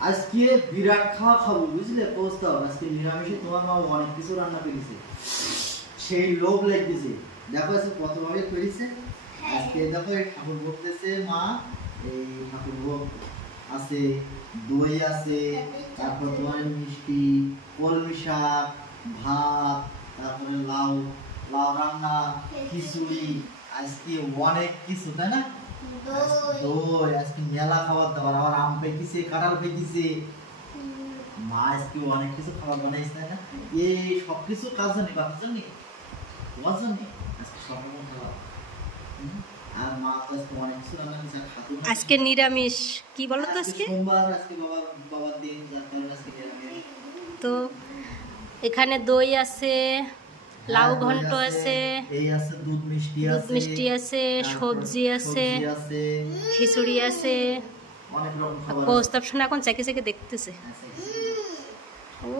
আজকে বিরাট খাওয়া খাবো বুঝলে প্রস্তাব আজকে নিরামিষে তোমার মা অনেক কিছু রান্না করেছে সেই লোভ লাগতেছে দেখো আজকে কতভাবে করেছে আজকে দেখো এই ঠাকুর বলতেছে মা এই ঠাকুর ভোগ আছে দই আছে তারপর তোমার মিষ্টি কলমি শাক ভাত তারপরে লাউ লাউ রান্না খিচুড়ি আজকে অনেক কিছু তাই না দই আজকে মেলা খাবার দাবার আবার আম পেয়েছে কাঁঠাল পেয়েছে মা আজকে অনেক কিছু খাবার বানাইছে তাই না এই সবকিছু কাজ জানি বাকি জানি তোমার জন্য আজকে সব রকম খাবার আর মা তো আজকে অনেক কিছু রান্না করেছে খাতুন আজকে নিরামিষ কি বলো তো আজকে সোমবার আজকে বাবার দিন যার কারণে আজকে নিরামিষ তো এখানে দই আছে লাউ ঘন্ট আছে এই আছে দুধ মিষ্টি আছে সবজি আছে খিচুড়ি আছে অনেক রকম খাবার প্রস্তাব শোনা এখন চেকে চেকে দেখতেছে ও